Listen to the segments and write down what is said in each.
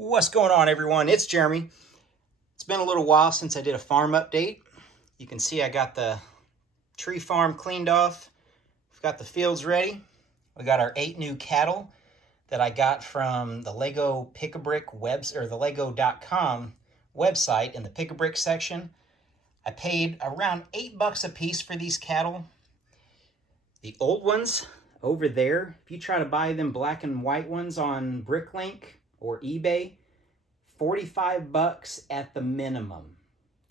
What's going on, everyone? It's Jeremy. It's been a little while since I did a farm update. You can see I got the tree farm cleaned off. We've got the fields ready. We got our 8 new cattle that I got from the Lego Pick-a-Brick the Lego.com website in the Pick-a-Brick section. I paid around $8 a piece for these cattle. The old ones over there, if you try to buy them black and white ones on Bricklink or eBay, $45 at the minimum.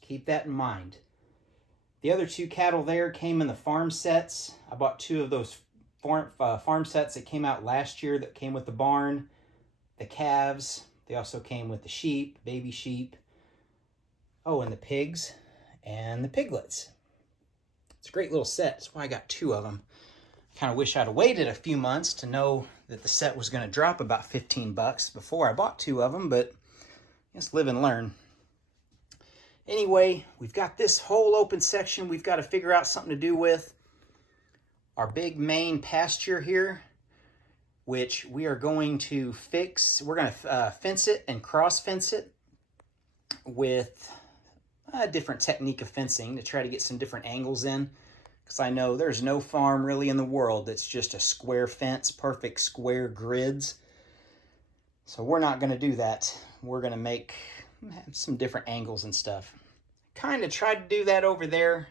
Keep that in mind. The other 2 cattle there came in the farm sets. I bought 2 of those farm sets that came out last year that came with the barn, the calves. They also came with the sheep, baby sheep. Oh, and the pigs and the piglets. It's a great little set. That's why I got 2 of them. Kind of wish I'd have waited a few months to know that the set was going to drop about 15 bucks before I bought 2 of them, but just live and learn. Anyway, we've got this whole open section we've got to figure out something to do with. Our big main pasture here, which we are going to fix. We're going to fence it and cross fence it with a different technique of fencing to try to get some different angles in. Because I know there's no farm really in the world that's just a square fence, perfect square grids. So we're not going to do that. We're going to have some different angles and stuff. Kind of tried to do that over there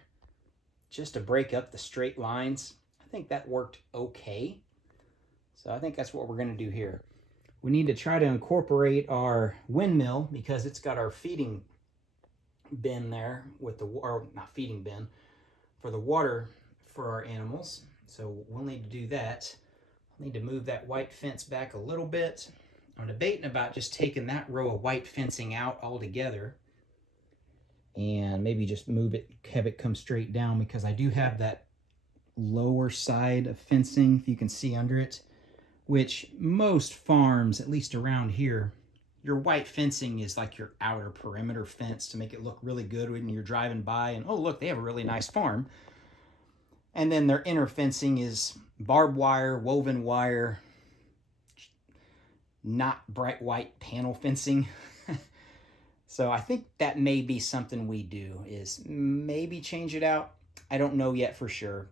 just to break up the straight lines. I think that worked okay. So I think that's what we're going to do here. We need to try to incorporate our windmill because it's got our feeding bin there with the, or not feeding bin, for the water for our animals. So we'll need to do that. I'll need to move that white fence back a little bit. I'm debating about just taking that row of white fencing out altogether and maybe just move it, have it come straight down, because I do have that lower side of fencing, if you can see under it, which most farms, at least around here, your white fencing is like your outer perimeter fence to make it look really good when you're driving by and, oh, look, they have a really nice farm. And then their inner fencing is barbed wire, woven wire, not bright white panel fencing. So I think that may be something we do, is maybe change it out. I don't know yet for sure.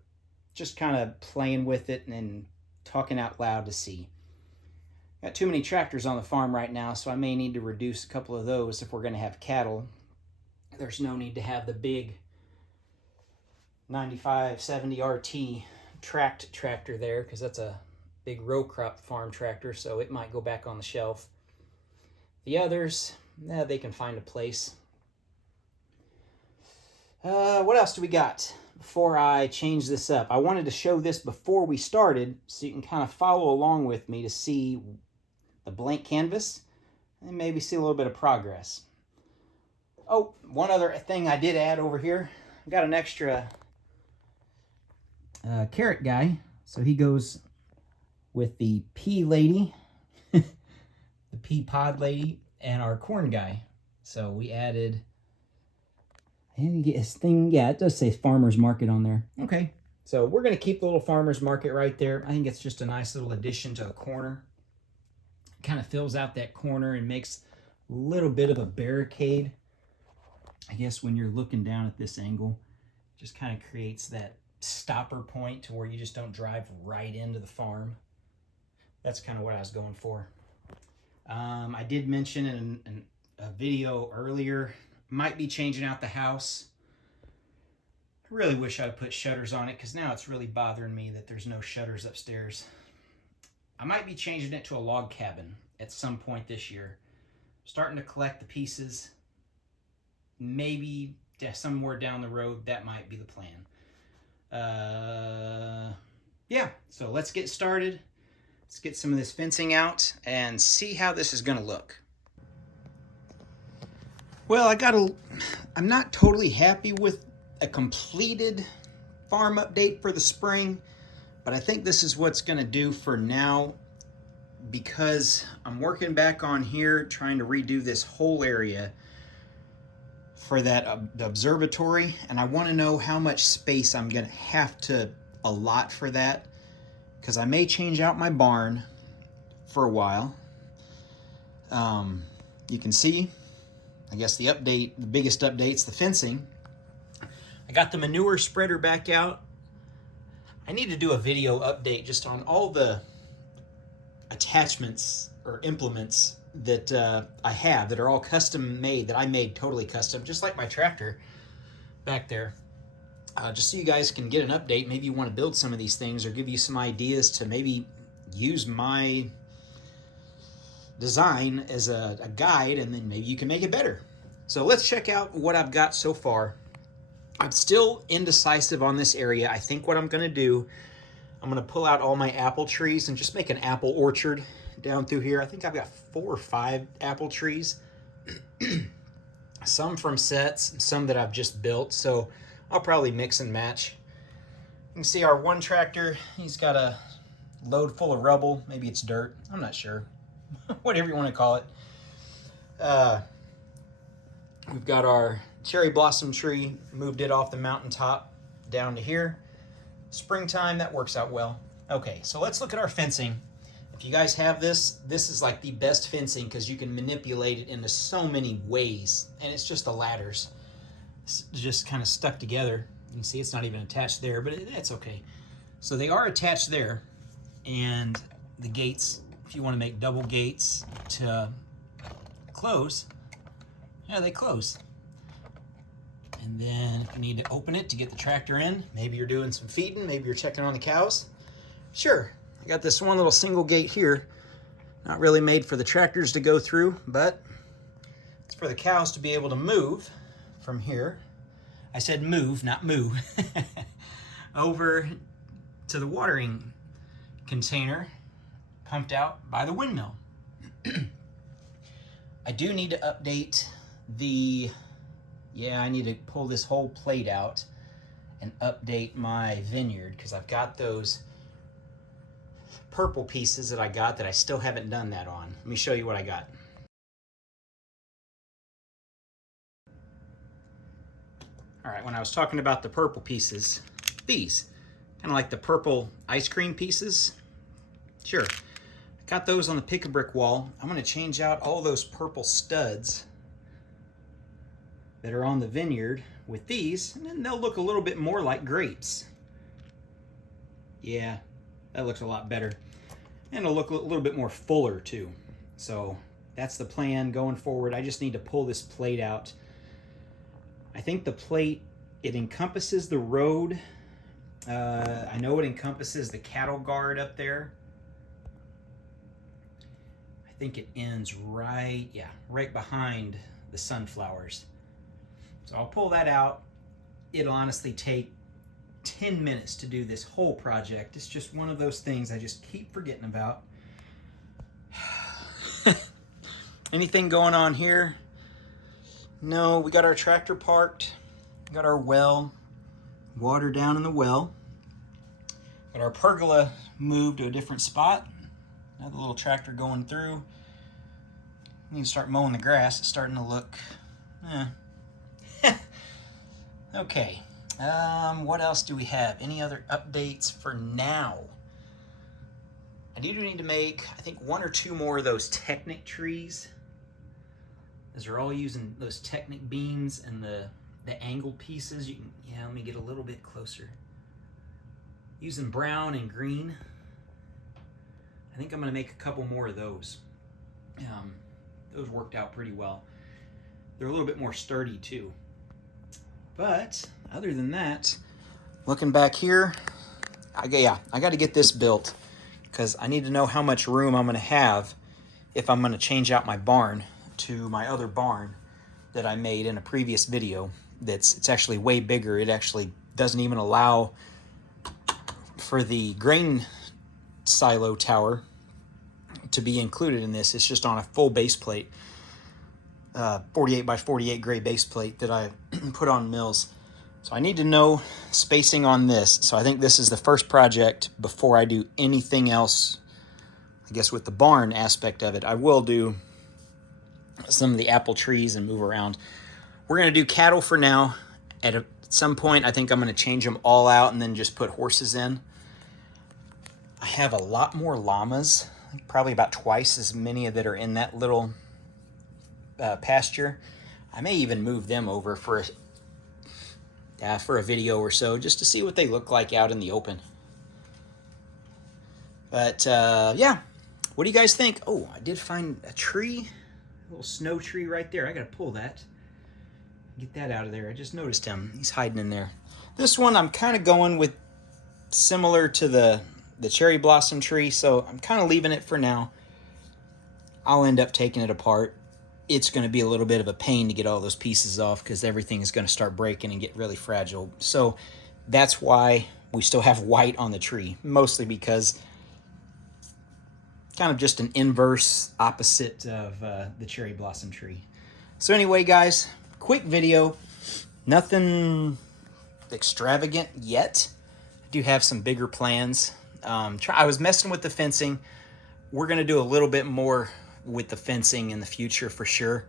Just kind of playing with it and talking out loud to see. Got too many tractors on the farm right now, so I may need to reduce a couple of those if we're going to have cattle. There's no need to have the big 9570 RT tracked tractor there, because that's a big row crop farm tractor, so it might go back on the shelf. The others, they can find a place. What else do we got before I change this up? I wanted to show this before we started so you can kind of follow along with me to see the blank canvas and maybe see a little bit of progress. Oh, one other thing I did add over here. I got an extra carrot guy, so he goes with the pea lady, the pea pod lady, and our corn guy. So we added, and get his thing, yeah, it does say farmer's market on there. Okay, so we're going to keep the little farmer's market right there. I think it's just a nice little addition to the corner. Kind of fills out that corner and makes a little bit of a barricade. I guess when you're looking down at this angle, just kind of creates that stopper point to where you just don't drive right into the farm. That's kind of what I was going for. I did mention in a video earlier, might be changing out the house. I really wish I'd put shutters on it, because now it's really bothering me that there's no shutters upstairs. I might be changing it to a log cabin at some point this year. Starting to collect the pieces. Maybe somewhere down the road, that might be the plan. Yeah, so let's get started. Let's get some of this fencing out and see how this is going to look. Well, I'm not totally happy with a completed farm update for the spring, but I think this is what's going to do for now, because I'm working back on here trying to redo this whole area for that the observatory, and I want to know how much space I'm going to have to allot for that, because I may change out my barn for a while. you can see, I guess the biggest update's the fencing. I got the manure spreader back out. I need to do a video update just on all the attachments or implements that I have that are all custom made, that I made totally custom, just like my tractor back there. Just so you guys can get an update. Maybe you want to build some of these things or give you some ideas to maybe use my design as a guide, and then maybe you can make it better. So let's check out what I've got so far. I'm still indecisive on this area. I think what I'm going to do, I'm going to pull out all my apple trees and just make an apple orchard down through here. I think I've got 4 or 5 apple trees. Some from sets, some that I've just built, so I'll probably mix and match. You can see our one tractor, he's got a load full of rubble. Maybe it's dirt, I'm not sure. Whatever you want to call it. We've got our cherry blossom tree, moved it off the mountaintop down to here. Springtime, that works out well. Okay, so let's look at our fencing. If you guys have this, this is like the best fencing because you can manipulate it into so many ways, and it's just the ladders. It's just kind of stuck together. You can see it's not even attached there, but that's okay. So they are attached there, and the gates, if you want to make double gates to close, yeah, they close. And then if you need to open it to get the tractor in, maybe you're doing some feeding, maybe you're checking on the cows. Sure, I got this one little single gate here, not really made for the tractors to go through, but it's for the cows to be able to move from here. I said move, not moo. Over to the watering container pumped out by the windmill. I do need to update the, I need to pull this whole plate out and update my vineyard because I've got those purple pieces that I got that I still haven't done that on. Let me show you what I got. All right, when I was talking about the purple pieces, these, kind of like the purple ice cream pieces. Sure, I got those on the pick-a-brick wall. I'm gonna change out all those purple studs that are on the vineyard with these, and then they'll look a little bit more like grapes. Yeah, that looks a lot better. And it'll look a little bit more fuller too. So that's the plan going forward. I just need to pull this plate out. I think the plate, it encompasses the road. I know it encompasses the cattle guard up there. I think it ends right behind the sunflowers. So I'll pull that out. It'll honestly take 10 minutes to do this whole project. It's just one of those things I just keep forgetting about. Anything going on here? No, we got our tractor parked. We got our well, water down in the well. Got our pergola moved to a different spot. Another little tractor going through. Need to start mowing the grass. It's starting to look, Okay. What else do we have? Any other updates for now? I do need to make, I think, 1 or 2 more of those Technic trees. Those are all using those Technic beams and the angled pieces. You can, let me get a little bit closer. Using brown and green. I think I'm going to make a couple more of those. Those worked out pretty well. They're a little bit more sturdy too. But other than that, looking back here, I got to get this built because I need to know how much room I'm going to have if I'm going to change out my barn to my other barn that I made in a previous video. It's actually way bigger. It actually doesn't even allow for the grain silo tower to be included in this. It's just on a full base plate, 48 by 48 gray base plate that I put on mills. So I need to know spacing on this. So I think this is the first project before I do anything else, I guess, with the barn aspect of it. I will do some of the apple trees and move around. We're going to do cattle for now. At some point, I think I'm going to change them all out and then just put horses in. I have a lot more llamas, probably about twice as many that are in that little pasture. I may even move them over for a video or so, just to see what they look like out in the open. But yeah, what do you guys think? Oh, I did find a tree, a little snow tree right there. I gotta pull that, get that out of there. I just noticed him. He's hiding in there. This one I'm kind of going with similar to the cherry blossom tree, so I'm kind of leaving it for now. I'll end up taking it apart. It's going to be a little bit of a pain to get all those pieces off because everything is going to start breaking and get really fragile. So that's why we still have white on the tree, mostly because kind of just an inverse opposite of the cherry blossom tree. So anyway, guys, quick video. Nothing extravagant yet. I do have some bigger plans. I was messing with the fencing. We're going to do a little bit more with the fencing in the future for sure.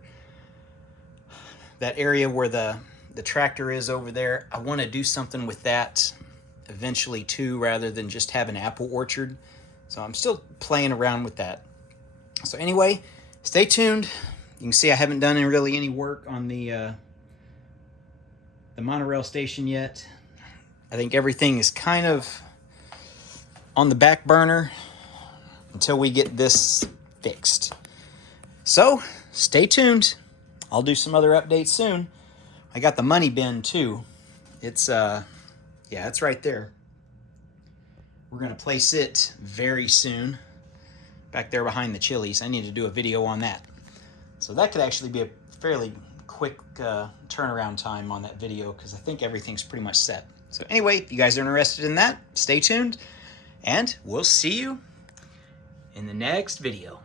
That area where the tractor is over there, I want to do something with that eventually too, rather than just have an apple orchard. So I'm still playing around with that. So anyway, stay tuned. You can see I haven't done really any work on the monorail station yet. I think everything is kind of on the back burner until we get this fixed. So stay tuned. I'll do some other updates soon. I got the money bin too. It's yeah, it's right there. We're gonna place it very soon. Back there behind the chilies. I need to do a video on that. So that could actually be a fairly quick turnaround time on that video because I think everything's pretty much set. So anyway, if you guys are interested in that, stay tuned and we'll see you in the next video.